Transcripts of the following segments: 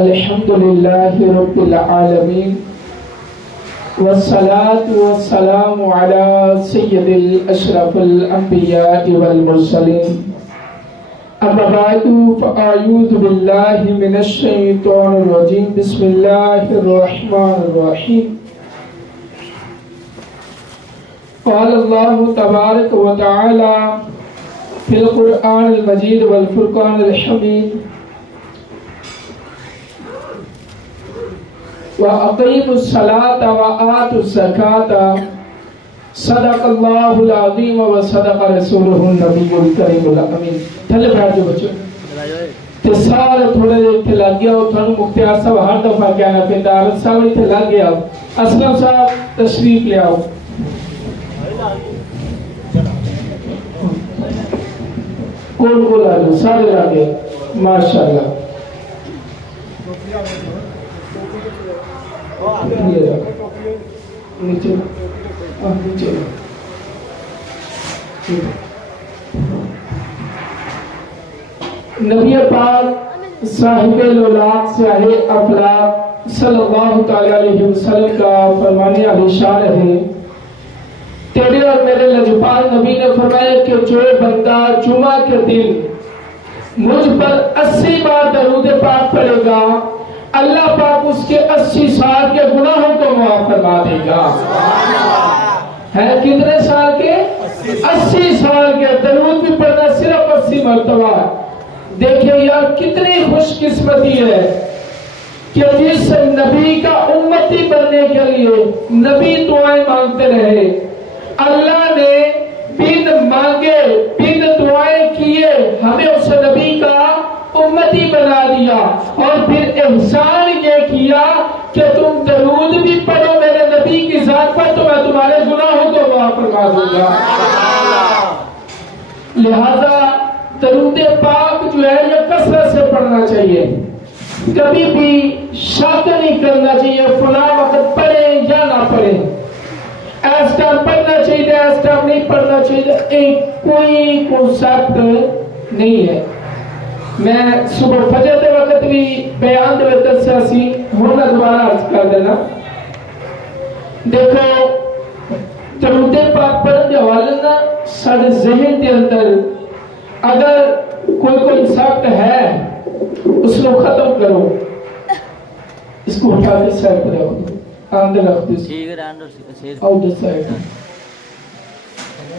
الحمد للہ رب العالمین والصلاة والسلام على سید الاشرف الانبیاء والمرسلین اما بعد فاعوذ باللہ من الشیطان الرجیم بسم اللہ الرحمن الرحیم قال اللہ تبارک و تعالی فی القرآن المجید والفرقان الحمید وَأَقِيمُوا الصَّلَاةَ وَآتُوا الزَّكَاةَ صدق اللہ العظیم وصدق رسولہ النبی الکریم الامین۔ تھلے بیٹھ جو بچو تے سارے تھوڑے اتھے لگ گیا ہو تھانو مختیار صاحب ہر دفعہ کہنا پہندا عرض صاحب اتھے لگ گیا ہو اسلم صاحب تشریف لے آؤ کول آ جاؤ سارے لگ گیا ماشاءاللہ نیچے نبی پاک صاحب الولاد صاحب افلاق صلی اللہ تعالی علیہ وسلم کا فرمانے علی شان ہے تیرے اور میرے لجپال نبی نے فرمایا کہ جو بندہ جمعہ کے دن مجھ پر 80 بار درود پاک پڑھے گا اللہ پاک اس کے 80 سال کے گناہوں کو معاف فرما دے گا۔ ہے کتنے سال کے؟ 80 سال کے درود بھی پڑھنا صرف 80 مرتبہ۔ دیکھیں یار کتنی خوش قسمتی ہے کہ جس نبی کا امتی بننے کے لیے نبی دعائیں مانگتے رہے، اللہ نے بن مانگے بن دعائیں کیے ہمیں اس نبی کا امتی بنا دیا اور پھر احسان یہ کیا کہ تم درود بھی پڑھو میرے نبی کی ذات پر تو میں تمہارے گناہوں کو معاف فرما دوں گا۔ لہذا درود پاک جو ہے یہ کثرت سے پڑھنا چاہیے، کبھی بھی شک نہیں کرنا چاہیے فلاں وقت پڑھیں یا نہ پڑھیں، ایس ٹائم پڑھنا چاہیے ایس ٹائم نہیں پڑھنا چاہیے، ایک کوئی کنسپٹ نہیں ہے۔ میں صبح فجر دے وقت بھی بیان دے وقت سے اسی ہونا دوبارہ عرض کر دینا۔ دیکھو درود پاک پڑھن دے حوالے نا سارے ذہن دے اندر اگر کوئی کنسپٹ ہے اس کو ختم کرو، اس کو اٹھا کے سائڈ پر رکھ دو، آمدے رکھ دو آؤٹ سائڈ۔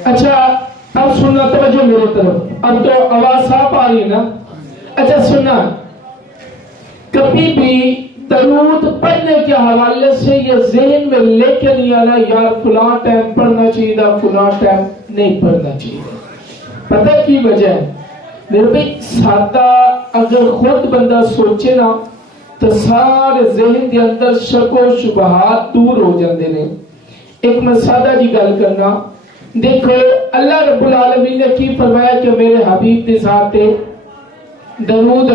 اچھا اب سننا توجہ میرے طرف، اب تو آواز صاف آ رہی ہے نا؟ اچھا سننا، کبھی بھی درود پڑھنے کے حوالے سے یہ ذہن میں لے کے نہیں آنا یار فلاں ٹائم پڑھنا چاہیے تھا فلاں ٹائم نہیں پڑھنا چاہیے۔ پتہ کی وجہ ہے میرے بھائی، سادہ اگر خود بندہ سوچے نا تو سارے ذہن کے اندر شک و شبہات دور ہو جاندے نے۔ ایک میں سادہ جی گل کرنا، دیکھو اللہ رب العالمین نے کی فرمایا کہ میرے حبیب دی ذات درود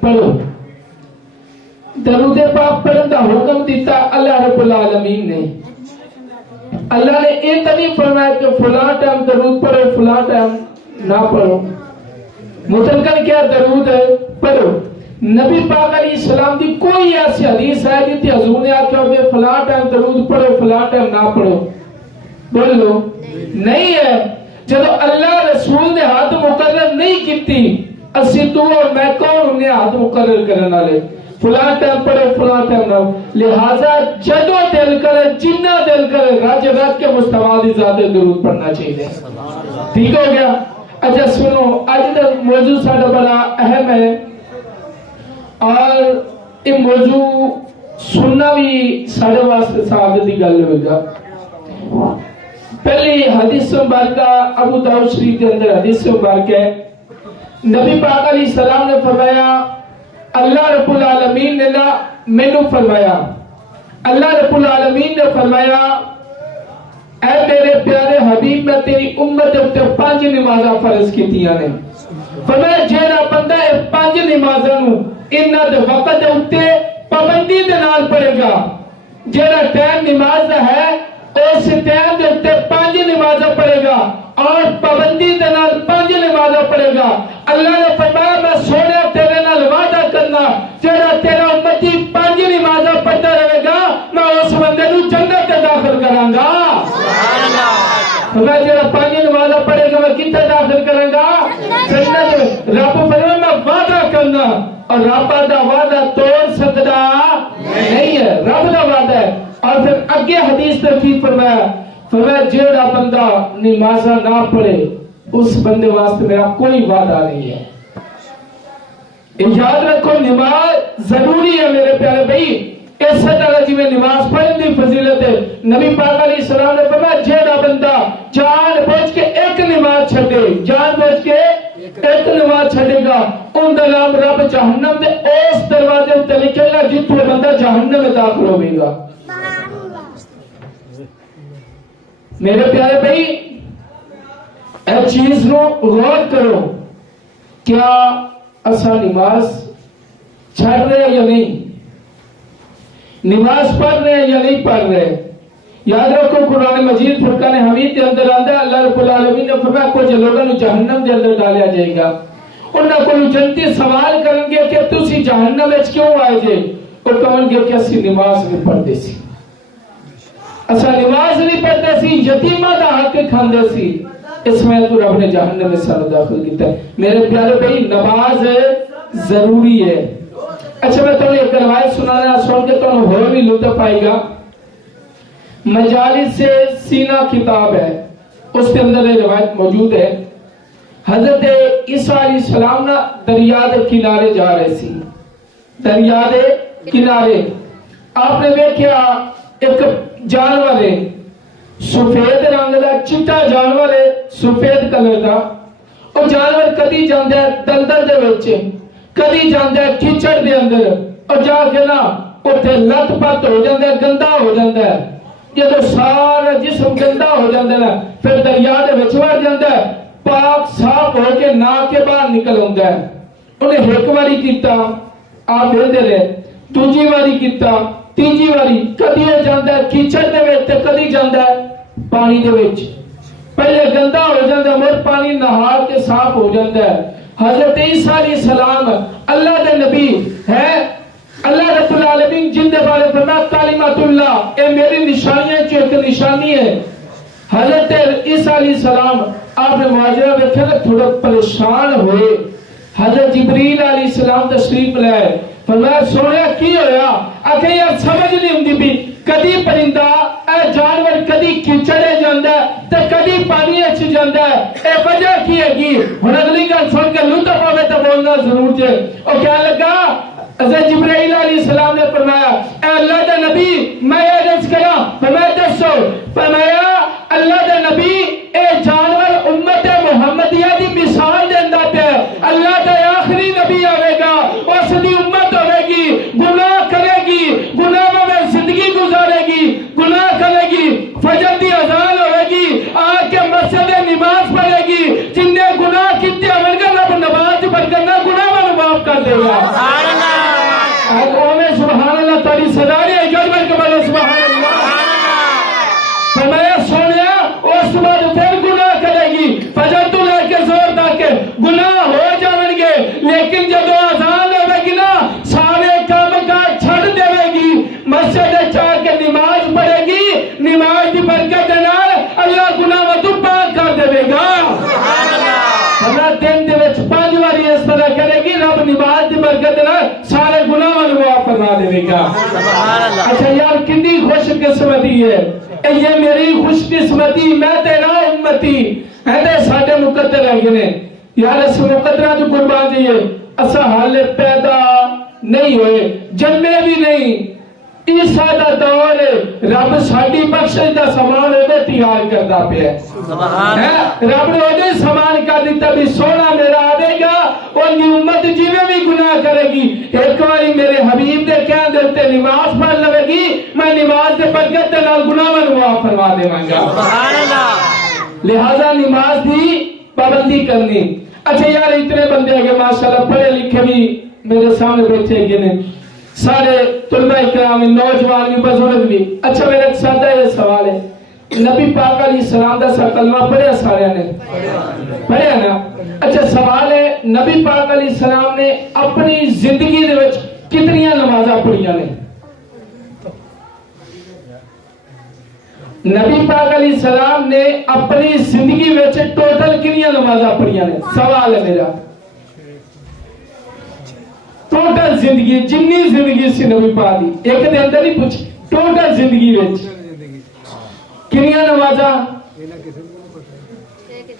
پڑھو، درود پاک پڑھن دا حکم دیتا اللہ رب العالمین نے۔ اللہ نے یہ تو نہیں فرمایا کہ فلاں ٹائم درود پڑھو فلاں ٹائم نہ پڑھو، مطلقاً کیا درود پڑھو۔ نبی پاک علیہ السلام دی کوئی ایسی حدیث ہے جیتی حضور نے آکھا ہوئے فلاں ٹائم درود پڑھو فلاں ٹائم نہ پڑھو، بول لو نہیں ہے۔ جب اللہ رسول نے حد مقرر نہیں کیتی، اسی تو اور میں کون انہیں حد مقرر کرنے والے، فلاں ٹائم پڑھو فلاں ٹائم نہ۔ لہذا جدو دل کرے جنہ دل کرے رج رج کے مصطفیٰ دی ذات درود پڑھنا چاہیے۔ ٹھیک ہو گیا؟ اچھا سنو، آج تک موضوع ساڑھا بڑا اہم ہے اور یہ موضوع سننا بھی ساڑھے واسطے سعادت دی گل ہوئے گا۔ پہلی حدیث مبارکہ ابو داؤد شریف کے اندر حدیث مبارکہ ہے، نبی پاک علیہ السلام نے فرمایا اللہ رب العالمین نے مینوں فرمایا، اللہ رب العالمین نے فرمایا اے میرے پیارے حبیب میں تیری امت تے 5 نمازاں فرض کیتیاں نے۔ فرمایا جیڑا بندہ 5 نمازاں نو انہاں دے وقت تے پابندی دے نال پڑھے گا، جیڑا ٹائم نماز ہے اس ٹائم دے تے 5 نمازاں پڑھے گا اور پابندی دے نال 5 نمازاں پڑھے گا، اللہ نے فرمایا میں سونے تیرے نال وعدہ کرنا جیڑا میں جڑا پانچ نماز پڑھے گا میں کتنے داخل کروں گا جنت. رب فرمایا میں وعدہ کرنا اور رب دا وعدہ توڑ سکتا نہیں ہے, رب دا وعدہ ہے. اور پھر اگے حدیث ترتیب فرمایا جڑا بندہ نماز نہ پڑھے اس بندے واسطے میرا کوئی وعدہ نہیں ہے. یاد رکھو نماز ضروری ہے میرے پیارے بھائی. اس طرح جی میں نماز پڑھنے کی فضیلت ہے. نبی پاک علیہ السلام نے فرمایا جیڑا بندہ جان بوجھ کے ایک نماز چھڑے, جان بوجھ کے ایک نماز چھڑے گا, ان دا نام رب جہنم دے اس دروازے تے لکھے گا جتھوں بندہ جہنم میں داخل ہوے گا. میرے پیارے بھائی اس چیز نو غور کرو, کیا اسا نماز چھڑ رہے یا نہیں, نماز پڑھ رہے ہیں یا نہیں پڑھ رہے. یاد رکھو قرآن مجید فرقان حمید کے اندر آندا ہے اللہ رب العالمین نے فرمایا کچھ لوگوں کو جہنم کے اندر ڈالیا جائے گا. انہاں کو جنتی سوال کریں گے کہ تسی جہنم وچ کیوں آئے جے, اور کہن گے کہ اسی نماز نہیں پڑھتے سی, اسا نماز نہیں پڑھتے سی, یتیماں دا حق کھاندے سی, اس میں تو رب نے جہنم میں سانو داخل کیتا ہے. میرے پیارے بھائی نماز ضروری ہے. اچھا میں تمہیں ایک روایت سنانا, سن کے تمہیں اور بھی لطف آئے گا. مجالس سے سینہ کتاب ہے, اس کے اندر یہ روایت موجود ہے. حضرت عیسیٰ علیہ السلام نا دریا دے کنارے جا رہے سی, دریا دے کنارے. آپ نے دیکھا ایک جانور ہے سفید رنگ دا, چٹا جانور ہے سفید کلر دا. وہ جانور کدی جاندا ہے دلدل دے وچ, کدی جاندا ہے کیچڑ دے اندر, اور جا کے نا اوتھے لت پت ہو جاندا ہے, گندا ہو جاندا ہے. جدوں سارا جسم گندا ہو جاندا ہے پھر دریا دے وچ وڑ جاندا ہے, پاک صاف ہو کے نا کے باہر نکل آندا ہے. انہیں ایک واری کیتا, آپ ویندے رہے, دوجی واری کیتا, تیجی واری, کدی جاندا ہے کیچڑ دے وچ تے کدی جاندا ہے پانی دے وچ. پہلے گندا ہو جاندا ہے مر پانی نہا کے صاف ہو جاندا ہے. حضرت عیسیٰ علیہ السلام اللہ دے نبی ہے, اللہ رب العالمین جن دے بارے فرمایا کلمۃ اللہ, اے میری نشانیاں چ ایک نشانی ہے. حضرت عیسیٰ علیہ السلام آپ نے معجزہ دیکھا کہ تھوڑا پریشان ہوئے. حضرت جبریل علیہ السلام تشریف لائے, فرمایا سویا کی ہویا, آخر یار سمجھ نہیں ہوندی بھی کدی پرندہ اے جانور کدی کیچڑے جاندا ہے تے کدی پانی اچ جاندا ہے, اے وجہ کی ہے گی. ہن اگلی گل سن کے لطف آوے تے بولنا ضرور جے. او کیا لگا حضرت جبرائیل علیہ السلام نے فرمایا اے اللہ دے نبی میں عرض کراں, فرمایا دسو, فرمایا اللہ دے نبی اے جانور امت محمدیہ دی مثال دیندا پیا, اللہ دے آخری نبی آوے گا, اس دی امت ہوے گی, گناہ کرے گی, گناہ میں زندگی گزارے گی, گناہ کرے گی, فجر دی اذان ہوے گی, آ کے مسجد نماز پڑھے گی, جن نے گناہ کیتے ہون گے رب نماز پڑھ کے نہ گناہ میں معاف کر دے گا. سبحان اللہ, قوم سبحان اللہ تیری صدا ہے, جلوہ کے بولو سبحان اللہ. فرمایا سونیا اس بعد پھر گناہ کرے گی, فجر تو لے کے زور تک گناہ ہو جان گے, لیکن جب اذان ہوے گی نا سارے کام کاج چھڑ دے گی, مسجد چا کے نماز پڑھے گی, نماز کی برکت نال اللہ گناہ تو پاک کر دے گا. سبحان اللہ, اللہ دن دے وچ 5 واری اس طرح کرے گی, رب نماز کی برکت نال سارے گناہ معاف فرما دے گا. سبحان اللہ. اچھا یار کتنی خوش قسمتی ہے, یہ میری خوش قسمتی, میں تیرا امتی ہے تے ساڈے مقدر رہ گئے یار, اس مقدرہ تو قربان جائیے. اسا حال پیدا نہیں ہوئے, جنمے بھی نہیں, عیسیٰ دا دور رب ساڈی بخشش دا سامان اودے تیار کردا پیا. سبحان اللہ, رب نے اودے سامان کر دیتا بھی سونا میرا آوے گا, اور دی امت جویں بھی گناہ کرے گی ایک باری میرے حبیب دے کہن دے تے نماز پڑھ لے گی, میں نماز دے برکت دے نال گناہ معاف فرما دیواں گا. سبحان اللہ. لہذا نماز دی پابندی کرنی. اچھا یار اتنے بندے ہیں ماشاءاللہ پڑھے لکھے بھی میرے سامنے بیٹھے ہیں, سارے طلبہ اکرام, نوجوان بھی, بزرگ بھی. اچھا میرا ایک سادہ یہ سوال ہے, نبی پاک علیہ السلام دا سا کلمہ پڑھیا سارے نے پڑھیا نا. اچھا سوال ہے نبی پاک علیہ السلام نے اپنی زندگی دے وچ کتنی نمازاں پڑھیاں نے؟ نبی پاک علیہ السلام نے اپنی زندگی میں ٹوٹل کنیاں نمازاں پڑھیاں نے؟ سوال ہے میرا، ٹوٹل زندگی جنی زندگی سی نبی پاک دی ایک دے اندر نہیں پوچھ، ٹوٹل زندگی وچ کنیاں نمازاں؟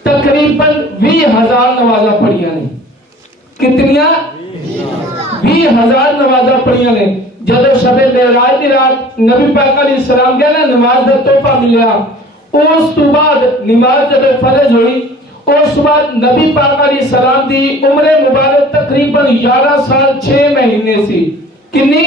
تقریباً 20,000 نمازاں پڑھیاں نے۔ کتنیاں؟ 20,000 نمازاں پڑھیاں نے۔ جدو شب معراج دی رات نبی پاک علیہ السلام گیا نا نماز دا تحفہ ملیا، اس تو بعد نماز جب فرض ہوئی، اس بعد نبی پاک علیہ السلام دی عمر مبارک تقریباً 11 سال 6 مہینے سی۔ کنی؟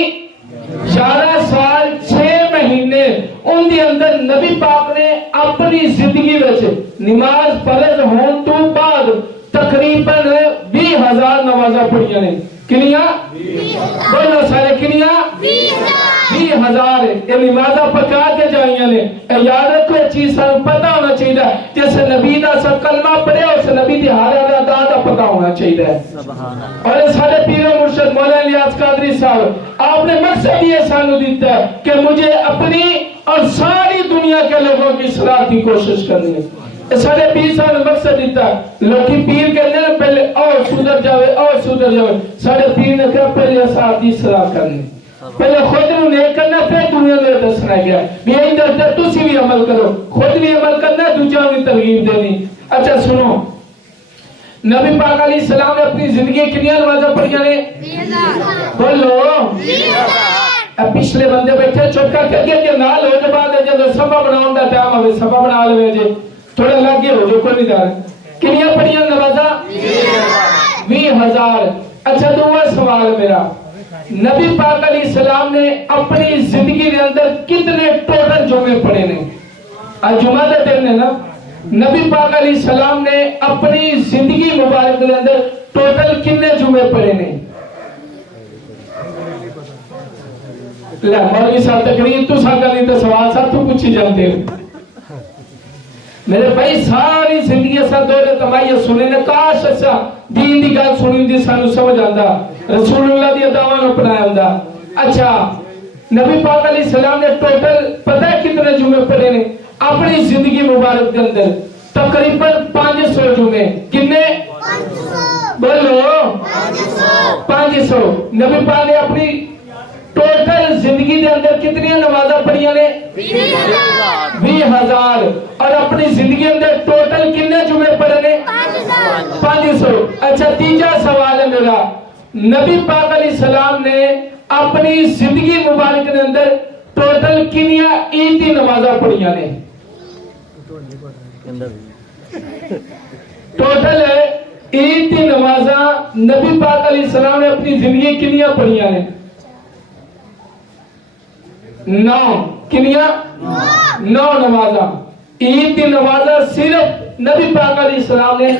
11 سال 6 مہینے ان دی اندر نبی پاک نے اپنی زندگی وچ نماز فرض ہون تو بعد تقریباً 20,000 نمازاں پڑھیاں نے۔ کنیاں؟ بولو سارے کنیاں؟ 20,000 یہ نمازاں پکا کے جائیاں نے۔ یاد رکھو یہ چیز سانو پتہ ہونا چاہیے، جس نبی دا سب کلمہ پڑھے اس نبی دی ہر ادا دا پتہ ہونا چاہیے۔ اور یہ سارے پیر و مرشد مولانا الیاس قادری صاحب آپ نے مقصد یہ سانو دیتا ہے کہ مجھے اپنی اور ساری دنیا کے لوگوں کی اصلاح کی کوشش کرنی ہے۔ سارے پیر صاحب نے مقصد دیتا ہے، لوگی پیر کہنے ہیں پہلے اور سدھر جاوے اور سدھر جاوے، سارے پیر نے کہا پہلے اصحاب دی اصلاح کرنی، پہلے خود نو نیک کرنا، پھر دنیا میں دسنا گیا بھی یہی درجہ تسی بھی عمل کرو، خود بھی عمل کرنا، دوسروں بھی ترغیب دینی۔ اچھا سنو، نبی پاک علیہ السلام نے اپنی زندگی کنیاں نمازاں پڑھیاں نے؟ بولو پچھلے بندے بیٹھے چپ کر کے کہ نال ہو جو بعد ہے جب سبا بناؤں دا ٹائم ہوئے سبا بنا لے جے تھوڑا لگے ہو جو کوئی نہیں دار کنیاں پڑھیاں نمازاں؟ 20,000۔ اچھا دوسرا سوال میرا، نبی پاک علیہ السلام نے اپنی زندگی کے اندر کتنے ٹوٹل جمعے پڑھے نے؟ آج جمعہ دے دن ہے نا، نبی پاک علیہ السلام نے اپنی زندگی مبارک کے اندر ٹوٹل کتنے جمعے پڑھے نے؟ مولوی صاحب تقریر تو ساکا نہیں تو سوال صاحب تو کچھ ہی جانتے ہو میرے بھائی، ساری زندگی ایسا دور تمہائی سنے نے، کاش ایسا دین دی گل سنی دی سانو سمجھ آندا، رسول اللہ دی اداواں اپنایا ہوندا۔ اچھا نبی پاک علیہ السلام نے ٹوٹل پتہ ہے کتنے جمعے پڑھے نے اپنی زندگی مبارک کے اندر؟ تقریباً 500 جمعے۔ کتنے؟ بولو 500۔ نبی پاک نے اپنی ٹوٹل زندگی دے اندر کتنی نمازاں پڑھیاں نے؟ 20,000۔ اور اپنی زندگی اندر ٹوٹل کتنے جمعے پڑھے نے؟ 500۔ اچھا تیجا سوال ہے میرا، نبی پاک علیہ السلام نے اپنی زندگی مبارک کے اندر ٹوٹل کنیاں عید دی نمازاں پڑھیاں نے؟ ٹوٹل عید دی نمازاں نبی پاک علیہ السلام نے اپنی زندگی کنیاں پڑھیاں نے؟ 9۔ کنیاں؟ 9 نمازاں۔ عید دی نمازاں صرف نبی پاک علیہ السلام نے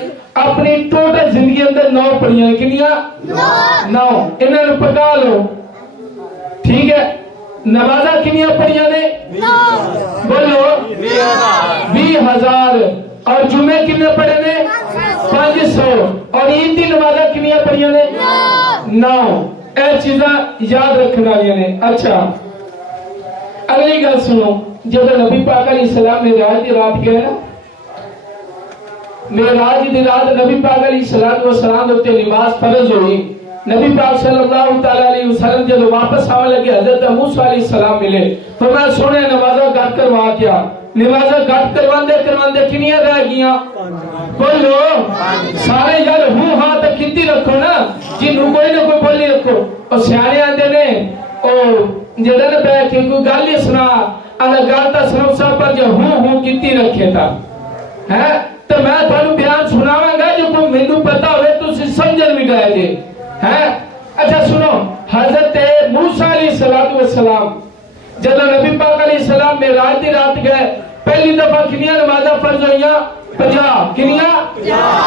اپنی ٹوٹل زندگی اندر 9 پڑھیاں ہیں۔ کنیاں؟ 9۔ انہوں نے پکا لو، ٹھیک ہے؟ نمازاں کنیاں پڑھیاں نے؟ بولو 20,000۔ اور جمعے کنے پڑھے نے؟ 500۔ اور عید دی نمازاں کنیاں پڑھیاں نے؟ 9۔ اے چیزاں یاد رکھنا لیا نے۔ اچھا اگلی گل سنو، جب نبی پاک علیہ السلام معراج دی رات گئے نا، معراج دی رات نبی پاک علیہ السلام ہوتے نماز فرض ہوئی، نبی پاک صلی اللہ علیہ وسلم جب واپس آنے لگے حضرت موسیٰ علیہ السلام ملے، فرمایا سونے نمازہ گھٹ کروا کیا؟ نمازہ گھٹ کرواندے کنیاں رہ گیاں؟ بولو سارے یار ہوں ہاں تک کتی رکھو نا، جنہوں کوئی نہ کوئی بولی رکھو۔ اور سیانے آندے نے جدہ نے بیٹھ کے کوئی گل ہی سنا انا گل تا سنو صاحب پر جو ہوں کتی رکھے تھا ہے تو میں تھانوں بیان سناواں گا جو کوئی مینوں پتہ ہوئے تو اسی سمجھن بھی گئے جے ہے۔ اچھا سنو، حضرت موسیٰ علیہ السلام جب نبی پاک علیہ السلام معراج دی رات گئے، پہلی دفعہ کنیاں نمازاں فرض ہوئیاں؟ 50۔ کنیاں؟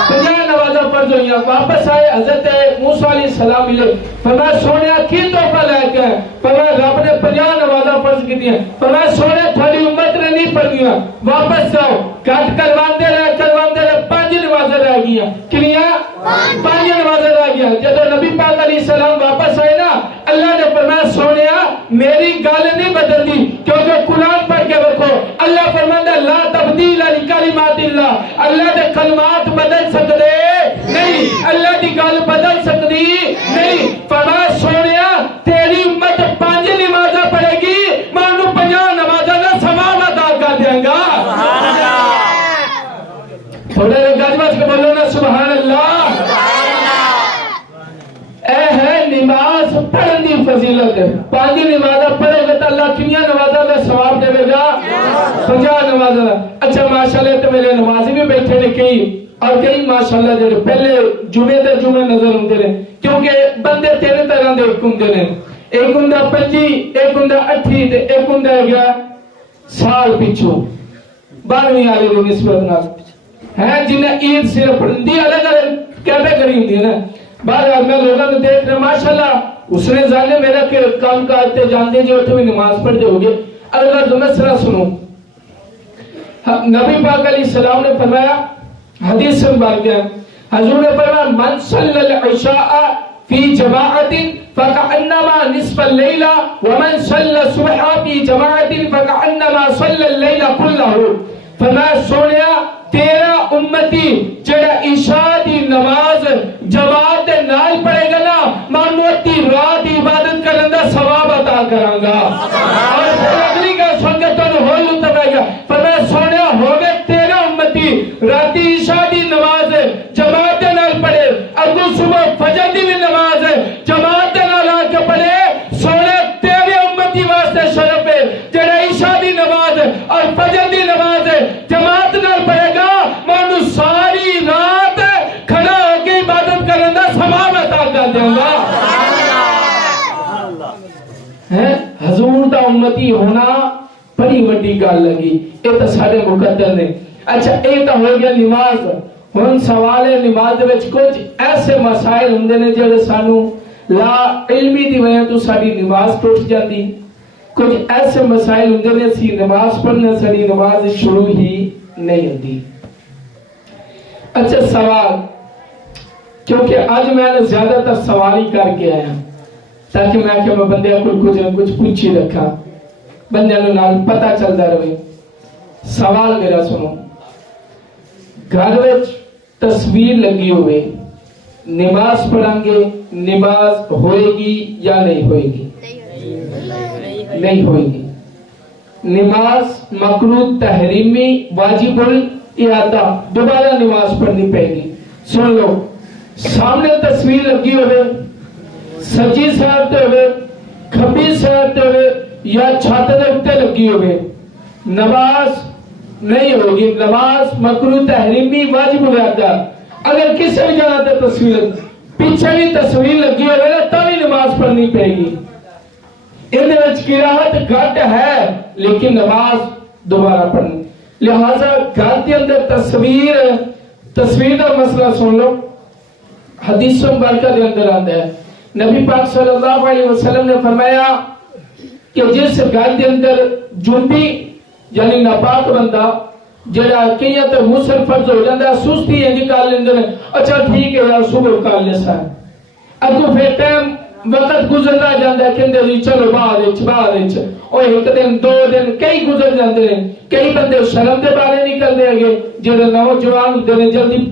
50 نمازاں فرض ہوئیاں۔ واپس آئے حضرت موسیٰ علیہ السلام ملے، فرمایا سونیا کی تحفہ لے کے؟ فرمایا رب نے 50 نمازاں فرض کی ہیں۔ فرمایا سونے تھوڑی امت نے نہیں پڑھیاں، واپس جاؤ، گھٹ کرواندے رہے 5 نمازیں رہ گئیاں۔ کنیاں؟ 5 نمازیں رہ گئیاں۔ جب نبی پاک علیہ السلام واپس آئے نا، اللہ نے فرمایا سونیا میری گل نہیں بدل دی، کیونکہ قرآن پڑھ کے رکھو، اللہ فرمایا تبدیل لکلمات اللہ، اللہ دے کلمات بدل سکدے نہیں، اللہ دی گل بدل سکدی نہیں۔ فرمایا سونیا تیری امت 5 نمازاں پڑھے گی، میں انہوں 50 نمازاں دا ثواب ادا کر دیاں گا۔ تھوڑے گج بج کے بولو نا سبحان اللہ۔ اے ہے نماز پڑھن دی فضیلت، 5 نمازاں پڑھے گا تو اللہ کنیاں نمازاں دا ثواب دے گا؟ 50 نمازاں۔ اچھا ماشاءاللہ تو میرے نمازی بھی بیٹھے نے کئی، اور کئی ماشاءاللہ جو پہلے جمعے تے جمعے نظر ہوندے نے، کیونکہ بندے 3 طرح دے ہوندے نے، ایک ہوندا 25، ایک ہوندا 28 تے ایک ہوندا ہے سال پچھو 12ویں والے دی نسبت نال ہے جنہیں عید صرف پڑھندی الگ الگ کیٹیگری ہوندی ہے نا۔ بعد میں لوگوں نے دیکھ رہا ماشاءاللہ اس نے ظاہر میرا کہ کام کرتے جانتے جو اٹھے بھی نماز پڑھتے ہوگے۔ اگر تمہیں سرا سنو، نبی پاک علیہ السلام نے فرمایا، حدیث سے بات کیا حضور نے فرمایا من صلی العشاء فی جماعت فکأنما نصف اللیل ومن صلی الصبح فی جماعت فکأنما صلی اللیل کلہ۔ فرمایا سونیا تیرا امتی جڑا عشاء دی نماز جماعت دے نال پڑھے گا نا، مانو تی رات عبادت کرن دا ثواب عطا کراں گا۔ اور پھر اگلی گل سن کے تانوں ہور لطف آئے گا۔ فرمایا سونیا ہوے تیرا امتی رات عشاء دی نماز جماعت دے نال پڑھے، اگوں صبح فجر دی بھی نماز جماعت دے نال آ کے پڑھے، سونے تیرے امتی واسطے شرف ہے جڑا عشاء دی نماز اور فجر دی نماز جماعت نال پڑھے گا، مانو ساری رات کھڑا ہو کے عبادت کرنے دا ثواب عطا کر دے گا۔ حضور دا امتی ہونا بڑی وڈی گل لگی، یہ تو سارے مقدر نے۔ اچھا یہ تو ہو گیا نماز۔ ہن سوال ہے نماز دے وچ کچھ ایسے مسائل ہوندے نے جڑے سانو لا علمی دی وجہ تو ساری نماز ٹوٹ جاتی، کچھ ایسے مسائل ہوندے نے سی نماز پڑھنا ساری نماز شروع ہی نہیں ہوتی۔ اچھا سوال، کیونکہ آج میں نے زیادہ تر سوال ہی کر کے آیا تاکہ میں بندے کو کچھ پوچھی رکھا، بندے نال پتہ چلتا رہے۔ سوال میرا سنو، گھر وچ تصویر لگی ہوئے نماز پڑھیں گے، نماز ہوئے گی یا نہیں ہوئے گی؟ نہیں ہوئے گی۔ نماز مکروہ تحریمی واجب الاعادہ، دوبارہ نماز پڑھنی پڑے گی۔ سن لو، سامنے تصویر لگی ہوئے، سجی سائڈ تے ہوئے، کھبی سائڈ تے ہوئے یا چھت دے اوپر لگی ہوئے، نماز نہیں ہوگی۔ نماز مکروہ تحریمی واجب الاعادہ۔ اگر کسی بھی جگہ تے تصویر پیچھے بھی تصویر لگی ہوئے نا تبھی نماز پڑھنی پڑے گی۔ ان وچ قرات گھٹ ہے لیکن نماز دوبارہ پڑھنی۔ لہذا گھر کے اندر تصویر کا مسئلہ سن لو، حدیث مبارکہ کے اندر آتا ہے، نبی پاک صلی اللہ علیہ وسلم نے فرمایا کہ جس گھر کے اندر جنبی یعنی ناپاک بندہ جڑا کئی تے غسل فرض ہو جاتا ہے، سستی ہے جی کر لیندے نے، اچھا ٹھیک ہے یار صبح کر لے سا، اگوں پھر ٹائم وقت گزرتا جاتا ہے، کہندے جی چلو بعد وچ او ایک دن 2 دن کئی گزر جاندے ہیں۔ کئی بندے شرم دے بارے نکلدے ہیں جڑے نوجوان ہوندے نے جلدی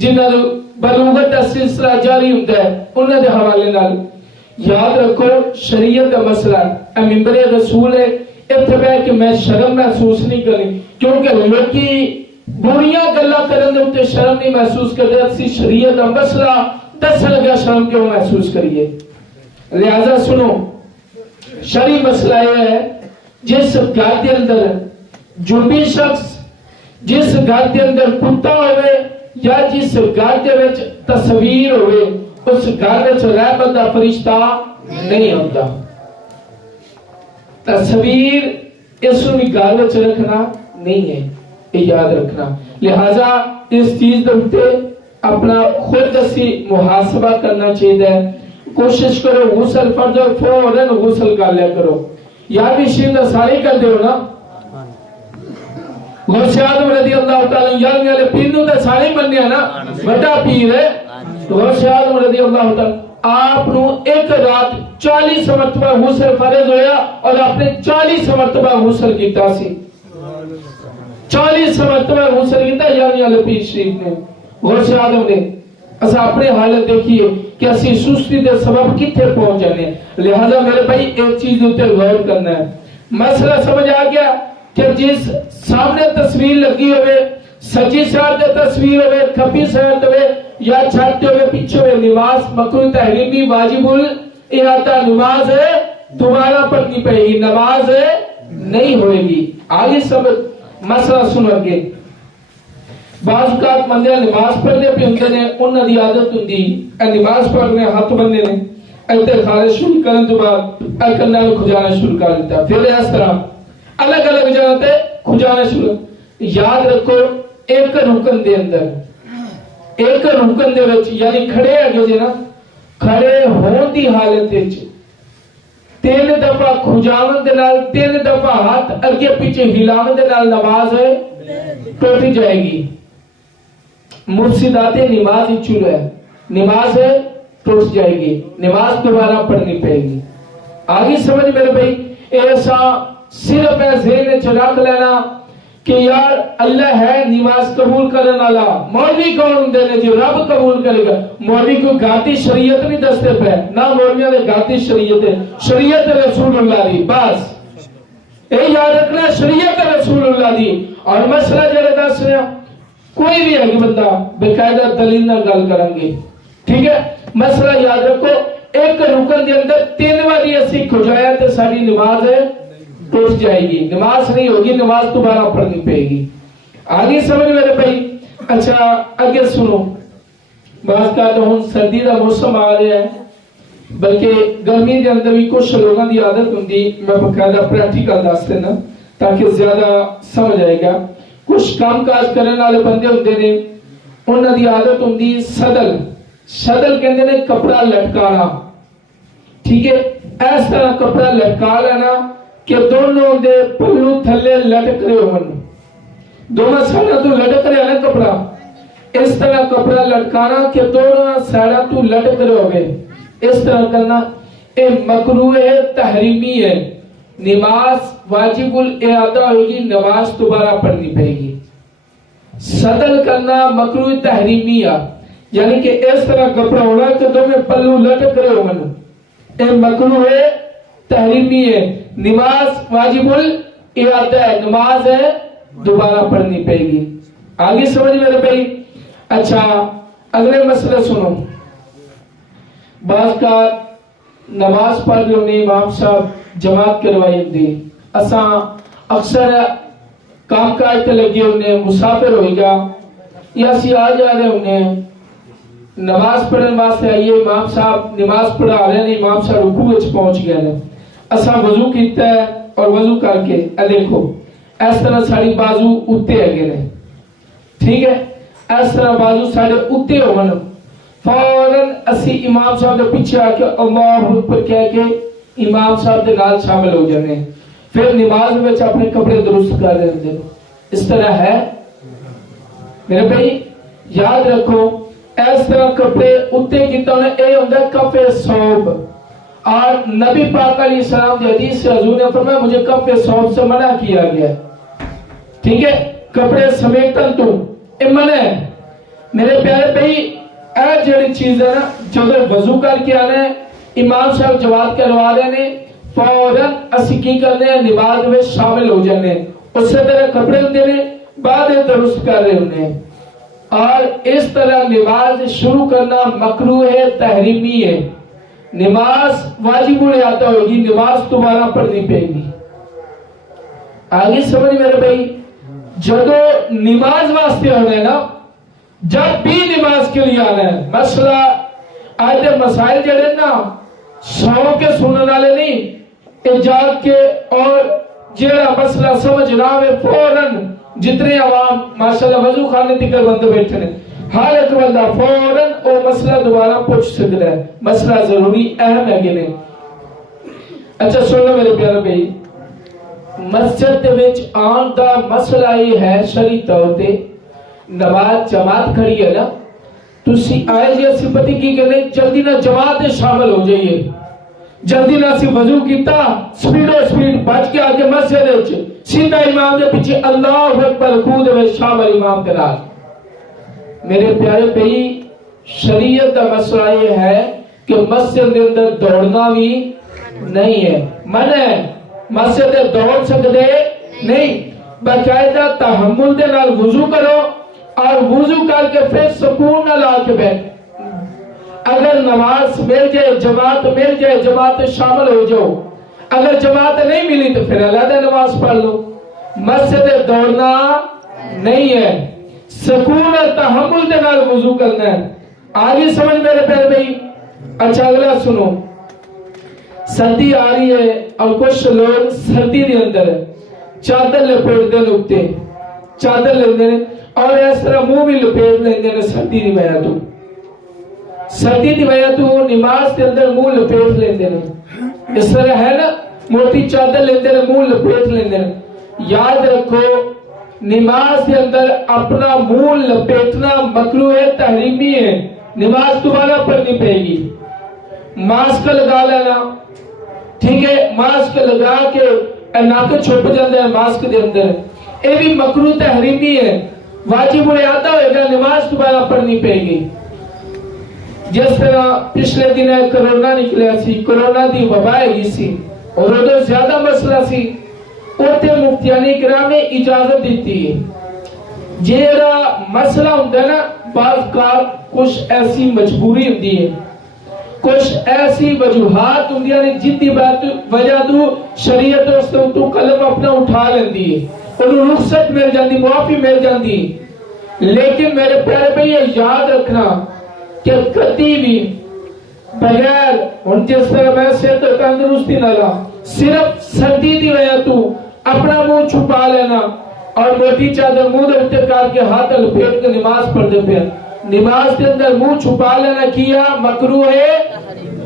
جنہاں نوں بلوغت دا سلسلہ جاری ہوندا ہے، انہاں دے حوالے نال یاد رکھو شریعت کا مسئلہ اے منبر رسول ہے، اتنے بیٹھ کے میں شرم محسوس نہیں کرنی، کیونکہ لوکی بریاں گلاں کرن دے اوتے شرم نہیں محسوس کرتے، اسی شریعت کا مسئلہ دس لگا شرم کیوں محسوس کریے۔ لہذا سنو، شرعی مسئلہ یہ ہے جس گھر کے اندر جو بھی شخص جس گھر کے اندر کتا ہوئے یا جس گھر کے وچ تصویر ہوئے اس گھر وچ رحمت دا فرشتہ نہیں ہوتا۔ تصویر اس بھی گھر وچ رکھنا نہیں ہے، یہ یاد رکھنا۔ لہذا اس چیز دے اپنا خود اسی محاسبہ کرنا چاہیے۔ کوشش کرو غسل فرض اور فوراً غسل کر لیا کرو۔ یاد بھی شیر دا ساری کر دیو نا، غوث اعظم رضی اللہ تعالیٰ یاد میں پینوں دا ساری منیا نا، بڑا پیر ہے غوث اعظم رضی اللہ تعالیٰ، آپ نو ایک رات 40 مرتبہ غسل فرض ہویا اور آپ نے 40 مرتبہ غسل کیتا سی۔ 40 مرتبہ غسل کیتا یعنی علی پیر شریف نے غوث آدم نے اسا اپنے حالت دیکھیے کہ اسی سستی دے سبب کتنے پہنچ جانے. لہذا میرے بھائی ایک چیز ہوتے غور کرنا ہے. مسئلہ سمجھ آ گیا کہ جس سامنے تصویر لگی ہوئے سچی سائڈ تے تصویر ہوئے کھبی سائڈ ہوئے یا چھاتے ہوئے پیچھے ہوئے نماز مکروہ تحریمی واجب الاحاطہ نماز ہے دوبارہ پڑھنی پڑے گی نماز ہے نہیں ہوئے گی. آگے سب مسئلہ سنو گے. بعض اوقات بندے نماز پڑھنے پہ ہوندے نے انہاں دی عادت ہوندی نماز پڑھنے ہاتھ بننے نے ایتے خارج شروع کرن تو بعد اے کناں نوں کھجانا شروع کر دیتا. پھر اس طرح الگ الگ جگہ تے کھجانا شروع. یاد رکھو ایک رکن دے اندر ایک رکن دے وچ یعنی کھڑے اگے جے نا کھڑے ہون دی حالت وچ 3 دفعہ کھجاون دے نال 3 دفعہ ہاتھ اگے پیچھے ہلاون دے نال نماز ٹوٹ جائے گی. مفسدات نماز ہی چور ہے نماز ٹوٹ جائے گی نماز دوبارہ پڑھنی پڑے گی. آگے سمجھ میرے بھائی ایسا صرف ہے ذہن چڑھا لینا کہ یار اللہ ہے نماز قبول کرنے والا مولوی کون ہوندے نے جی رب قبول کرے گا. مولوی کوئی گھاٹی شریعت نہیں دستے پہ نہ مولویاں دے گھاٹی شریعت ہے شریعت رسول اللہ دی بس اے یاد رکھنا شریعت رسول اللہ دی. اور مسئلہ جڑا دس رہا کوئی بھی ہے بندہ باقاعدہ دلیل نہ گل کریں گے ٹھیک ہے. مسئلہ یاد رکھو ایک رکن دے اندر 3 باری اسی کھجایا تے ساری نماز ٹوٹ جائے گی نماز نہیں ہوگی نماز دوبارہ پڑھنی پڑے گی. آگے سمجھ میرے بھائی. اچھا آگے سنو بعض کا تو ہن سردی دا موسم آ رہا ہے بلکہ گرمی دے اندر بھی کچھ لوگوں دی عادت ہوندی میں باقاعدہ پریکٹیکل دس دینا تاکہ زیادہ سمجھ آئے گا. کچھ کام کاج کرنے والے بندے ہوندے نے انہاں دی عادت ہوندی صدل صدل کہندے نے کپڑا لٹکانا ٹھیک ہے. اس طرح کپڑا لٹکا لینا کہ دونوں دے پلو تھلے لٹک رہے ہون دونوں سائڈاں تو لٹک رہے ہیں کپڑا. اس طرح کپڑا لٹکانا کہ دونوں سائڈاں تو لٹک رہے ہوئے اس طرح کرنا اے مکروہ تحریمی ہے. نماز واجب الاحاطہ ہوگی نماز دوبارہ پڑھنی پڑے گی. صدل کرنا مکروہ تحریمی ہے یعنی کہ اس طرح کپڑا ہونا کہ دونوں پلو لٹک رہے ہون اے مکروہ تحریمی ہے. نماز واجب الاحاطہ ہے نماز ہے دوبارہ پڑھنی پڑے گی. آگے سمجھ میرے بھائی. اچھا اگلے مسئلہ سنو. بعض کا نماز پڑھ رہے ہونے امام صاحب جماعت کروائی دی اساں اکثر کام کاج تے لگے ہونے مسافر ہوئے گا یا اسی آ جا رہے ہونے نماز پڑھنے واسطے آئیے امام صاحب نماز پڑھا رہے ہیں امام صاحب رکوع وچ پہنچ گئے ہیں اساں وضو کیتا ہے اور وضو کر کے اے دیکھو اس طرح ساری بازو اتے ہے گئے ٹھیک ہے. اس طرح بازو سارے اتے ہون فوراً اسی امام صاحب دے پیچھے آ کے اللہ اکبر کہہ کے امام صاحب دے نال شامل ہو جانے پھر نماز میں اپنے کپڑے درست کر رہے ہیں. اس طرح ہے میرے بھائی. یاد رکھو اس طرح کپڑے اتے کیتا انہیں اے ہوندا کف ثوب اور نبی پاک علیہ السلام دی حدیث سے حضور نے فرمایا مجھے کف ثوب سے منع کیا گیا ٹھیک ہے. کپڑے سمیٹن تو اے منع ہے میرے پیارے بھائی. اے جڑی چیز ہے نا جب وضو کر کے آنا ہے امام صاحب جواب کروا رہے ہیں فوراً اسی کی کرنے ہیں نماز میں شامل ہو جانے اس سے طرح کپڑے ہوتے ہیں بعد درست کر رہے ہونے اور اس طرح نماز شروع کرنا مکروہ ہے تحریمی ہے. نماز واجب الاحاطہ ہوگی نماز دوبارہ پڑھنی پڑے گی. آگے سمجھ میرے بھائی. جدو نماز واسطے ہونا ہے نا جب بھی نماز کے لیے آنا ہے مسئلہ آئے مسائل جڑے نا سو کے سننے والے نہیں جاگ کے اور جیڑا مسئلہ سمجھ رہا ہے فوراً جتنے عوام ماشاءاللہ وضو خانے تکر بندے بیٹھے ہیں ہر ایک بندہ فوراً وہ مسئلہ دوبارہ پوچھ سکتا ہے. مسئلہ ضروری اہم ہے کہ نہیں. اچھا سنو میرے پیارے بھائی. مسجد دے وچ آن دا مسئلہ یہ ہے شرعی طور تے نماز جماعت کھڑی ہے نا تسی آئے جی اسی پتی کی کہ نہیں جلدی نہ جماعت شامل ہو جائیے جلدی نہ اسی وضو کیتا سپیڈ بچ کے آگے مسجد سیدھا امام دے پیچھے اللہ اکبر خود و شامل امام کے نال۔ میرے پیارے بھائی شریعت کا مسئلہ یہ ہے کہ مسجد کے اندر دوڑنا بھی نہیں ہے، منع ہے، مسجد میں دوڑ سکتے نہیں، باقاعدہ تحمل دے نال وضو کرو اور وضو کر کے پھر سکون نہ لا کے بیٹھ۔ اگر نماز مل جائے، جماعت مل جائے، جماعت شامل ہو جاؤ، اگر جماعت نہیں ملی تو پھر علیحدہ نماز پڑھ لو۔ مسجد میں دوڑنا نہیں ہے، سکون اور تحمل دے نال وضو کرنا ہے۔ آگے سمجھ میرے پیارے بھائی۔ اچھا اگلا سنو، سردی آ رہی ہے اور کچھ لوگ سردی دے اندر چادر لپیٹ دے لگتے، چادر لیندے اور اس طرح منہ بھی لپیٹ لیندے نے سردی دی وجہ تو، سردی دی وجہ تو نماز کے اندر منہ لپیٹ لیندے نے، اس طرح ہے نا، موٹی چادر لیندے نے منہ لپیٹ لیندے نے۔ یاد رکھو نماز کے اندر اپنا منہ لپیٹنا مکروہ ہے، تحریمی ہے، نماز دوبارہ پڑھنی پڑے گی۔ ماسک لگا لینا، ٹھیک ہے، ماسک لگا کے ناک چھپ جاتا ہے ماسک دے اندر، یہ بھی مکروہ تحریمی ہے، واجب الادا ہوئے گا، نماز دوبارہ پڑھنی پڑے گی۔ جس طرح پچھلے دن کرونا نکلیا سی، کرونا دی وبا ہے سی اور ادھر زیادہ مسئلہ سی، اوتے مفتیان کرام نے اجازت دیتی ہے۔ جیڑا مسئلہ ہوتا ہے نا، بعض کا کچھ ایسی مجبوری ہوتی ہے، کچھ ایسی وجوہات ہوندی ہیں جن دی وجہ تو شریعت اس تو قلم اپنا اٹھا لیندی ہے، انہوں رخصت مل جاندی، معافی مل جاندی۔ لیکن میرے پیارے بھائی یہ یاد رکھنا کہ کتی بھی بغیر ان جس طرح میں صحت و تندرستی نہ رہا، صرف سردی دی وجہ تو اپنا منہ چھپا لینا اور موٹی چادر منہ دے کر کے ہاتھ لپیٹ کے نماز پڑھتے پھر، نماز کے اندر منہ چھپا لینا کیا مکروہ ہے،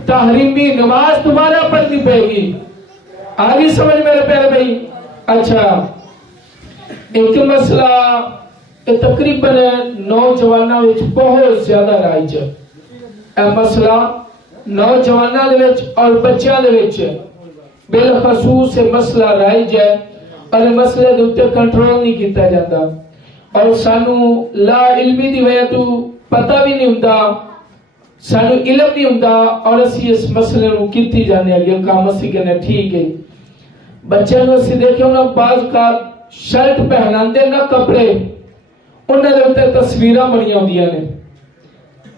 تحریمی، نماز دوبارہ پڑھنی پڑے گی۔ آگے سمجھ میرے پیارے بھائی۔ اچھا ایک مسئلہ تقریباً نوجوانوں وچ بہت زیادہ رائج ہے، اے مسئلہ نوجوانوں دے وچ اور بچیاں دے وچ بالخصوص مسئلہ رائج ہے اور مسئلے دے اوپر کنٹرول نہیں کیتا جاتا اور سانو لا علمی دی وجہ تو پتہ بھی نہیں ہوندا، سانو علم نہیں ہوندا اور اسی اس مسئلے نو کیتی جانے اگے کام اسی کہنے ٹھیک ہے۔ بچوں کو اسی دیکھے انہاں بعض کا شرٹ پہناندے نہ کپڑے، انہاں دے اوپر تصویراں بنیاں ہوندیاں نے،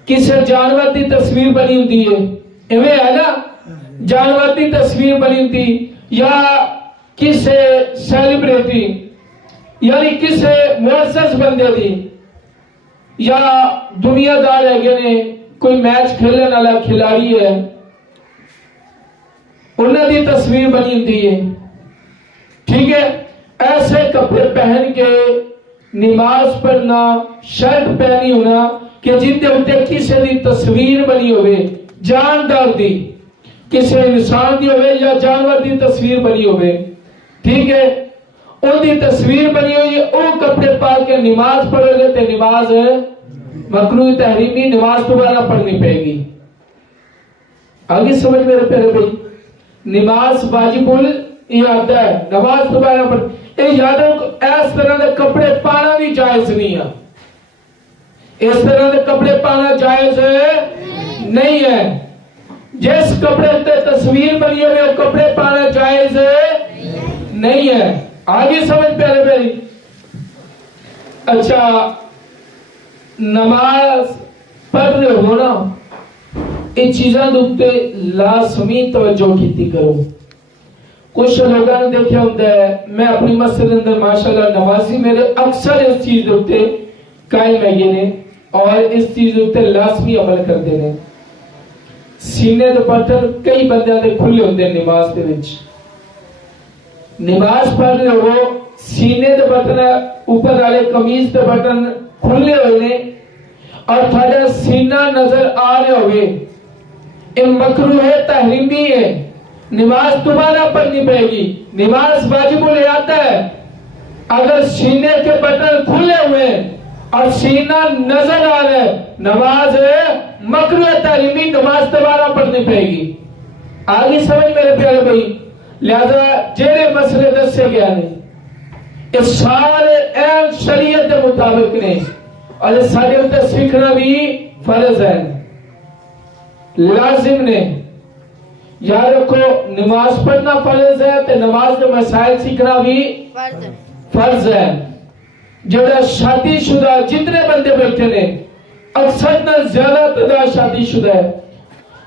کسی جانور دی تصویر بنی ہوندی ہے، ایویں ہے نا، جانور دی تصویر بنی ہوندی یا کسی سیلیبریٹی یعنی کسی معزز بندے دی یا دنیا دار ہے گنے کوئی میچ کھیلنے والا کھلاڑی ہے انہوں دی تصویر بنی ہوتی ہے، ٹھیک ہے، ایسے کپڑے پہن کے نماز پڑھنا، شرٹ پہنی ہونا کہ جن دے اوپر کسی دی تصویر بنی ہوئے، جاندار دی، کسی انسان دی ہوئے یا جانور دی تصویر بنی ہوئے، ٹھیک ہے، ان دی تصویر بنی ہوئی، ان کپڑے پا کے نماز پڑھو گے تو نماز مکروہ تحریمی، نماز دوبارہ پڑھنی پڑے گی۔ آگے سمجھ میرے پیارے بھائی، نماز واجب الادا ہے، نماز دوبارہ پڑھ، اے یاد رکھو اس طرح دے کپڑے پانا بھی جائز نہیں ہے، اس طرح دے کپڑے پانا جائز نہیں ہے، جس کپڑے تے تصویر بنی ہوئی وہ کپڑے پانا جائز نہیں ہے۔ آگے سمجھ پیارے بھائی۔ اچھا نماز پڑھ رہے ہو نا، ان چیزاں دوتے لازمی توجہ کیتی کرو۔ کچھ لوگوں نے دیکھا ہوتا ہے، میں اپنی مسجد اندر ماشاءاللہ نمازی میرے اکثر اس چیز دوتے قائم ہے یہ نے اور اس چیز دوتے لازمی عمل کر دینے۔ سینے دے بٹن کئی بندیاں دے کھلے ہوندے نماز دے وچ، نماز پڑھ رہے ہو سینے دے بٹن اوپر والے قمیض دے بٹن کھلے ہوئے نے اور تھوڑا سینہ نظر آ رہے ہوئے، یہ مکروہ ہے، تحریمی ہے، نماز دوبارہ پڑھنی پڑے گی، نماز واجب الادا ہے۔ اگر سینے کے بٹن کھلے ہوئے اور سینہ نظر آ رہا ہے، نماز مکروہ تحریمی، نماز دوبارہ پڑھنی پڑے گی۔ آگے سمجھ میرے پیارے بھائی، لہذا جیڑے مسئلے دسے گیا نے اس سارے اہم شریعت کے مطابق نے اور سارے اتنے سیکھنا بھی فرض ہے لازم نے یاد رکھو نماز پڑھنا فرض ہے تو نماز کے مسائل سیکھنا بھی فرض ہے جڑا شادی شدہ جتنے بندے بیٹھے نے اکثر نہ زیادہ تعداد شادی شدہ ہے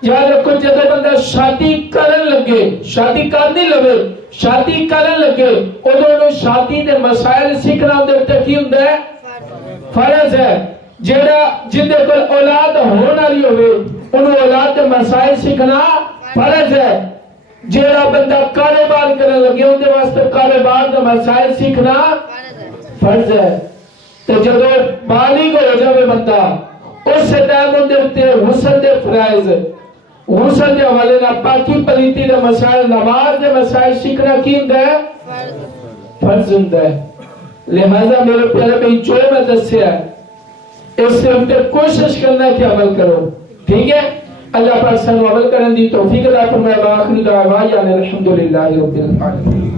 یاد رکھو جب بندہ شادی کرن لگے شادی کرنی لگے شادی کرن لگے ادھر شادی دے مسائل سیکھنا اندر کی ہوندا ہے فرض ہے جڑا جن دے کول اولاد ہون والی ہوے انہوں اولاد دے مسائل سیکھنا فرض ہے جڑا بندہ کاروبار کرن لگے ان دے واسطے کاروبار دے مسائل سیکھنا فرض ہے تو جب بالغ ہو جائے بندہ اس ٹائم ان دے غسل دے فرائض غسل دے حوالے نہ پاکی پلیتی دے مسائل نماز دے مسائل سیکھنا کی ہوندا ہے فرض ہوندا ہے لہذا میرے پیارے بھائی جو میں دسیا ہے اس سے ہم کوشش کرنا ہے کہ عمل کرو ٹھیک ہے اللہ پر سن عمل کرنے دی توفیق عطا فرمائے. آخر دعوانا الحمدللہ رب العالمین.